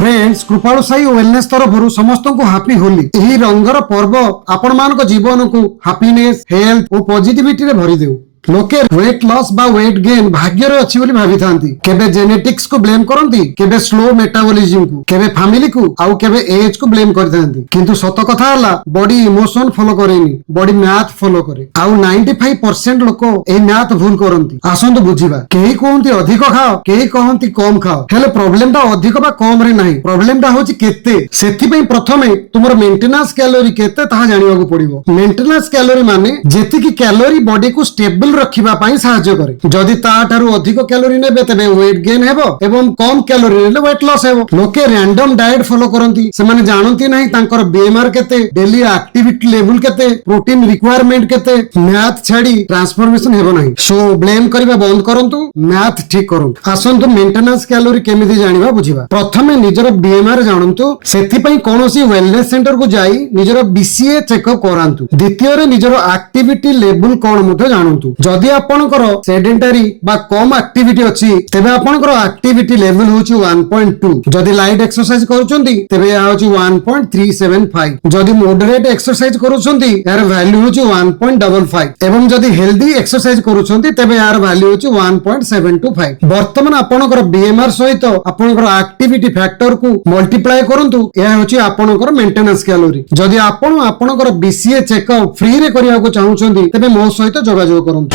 Friends कृपाणु Sai wellness तरफ समस्त को हापी होली। यही रंगर पर्व आपण मान जीवन को हैप्पीनेस हेल्थ और पॉजिटिविटी रे भरी देउ। लोके वेट लॉस बा वेट गेन भाग्य रे अछि बोली भाबी थांती। केबे जेनेटिक्स को ब्लेम करंती, केबे स्लो मेटाबॉलिज्म को, केबे फैमिली को आउ केबे एज को ब्लेम कर थांती। किंतु सत कथा हला बॉडी इमोशन फॉलो करेनी, बॉडी मैथ फॉलो करे। आउ 95% लोक ए मैथ भूल करंती। आसंतु बुझिबा, केही कहंती अधिक खाओ, केही कहंती कम खाओ। हेले प्रॉब्लम ता अधिक बा कम रे नाही, प्रॉब्लम ता होची केते। सेथि पई प्रथमे तुमर मेंटेनेंस कैलोरी केते ताहा जानिबा को पड़िबो। मेंटेनेंस कैलोरी माने जेतिकी कैलोरी बॉडी को स्टेबल रखिबा पाई सहायता करे। जदि ताठारु अधिक कैलोरी नेबे तबे वेट गेन हेबो एवं कम कैलोरी नेले वेट लॉस हेबो। लोके रैंडम डाइट फॉलो करंती, सेमाने जानंती नाही तांकर बीएमआर केते, डेली एक्टिविटी लेवल केते, प्रोटीन रिक्वायरमेंट केते। मैथ छाडी ट्रांसफॉर्मेशन हेबो नाही। सो ब्लेम करिबा बंद करंतु, मैथ ठीक करंतु। आसंतु मेंटेनेंस कैलोरी केमिति जानिबा बुझिबा। प्रथमे निजर बीएमआर जानंतु, सेथि पई कोनोसी वेलनेस सेंटर को जाई निजर बीसीए चेकअप करांतु। द्वितीय रे निजर एक्टिविटी लेवल कोन मध्ये जानंतु। जदि आपनकर सेडेंटरी बा कम एक्टिविटी अछि तेबे आपनकर एक्टिविटी लेवल होची 1.2। जदि लाइट एक्सरसाइज करूचंती तेबे या होची 1.375। जदि मॉडरेट एक्सरसाइज करूचंती यार वैल्यू होची 1.55 एवं जदि हेल्दी एक्सरसाइज करूचंती तेबे यार वैल्यू होची 1.725। वर्तमान आपनकर बीएमआर सहित आपनकर एक्टिविटी फैक्टर को मल्टीप्लाई करंतु, या होची आपनकर मेंटेनेंस कैलोरी। जदि आपन आपनकर बीसीए चेकअप फ्री रे करिया को चाहुचंती तेबे मो सहित जोगाजोग करंतु।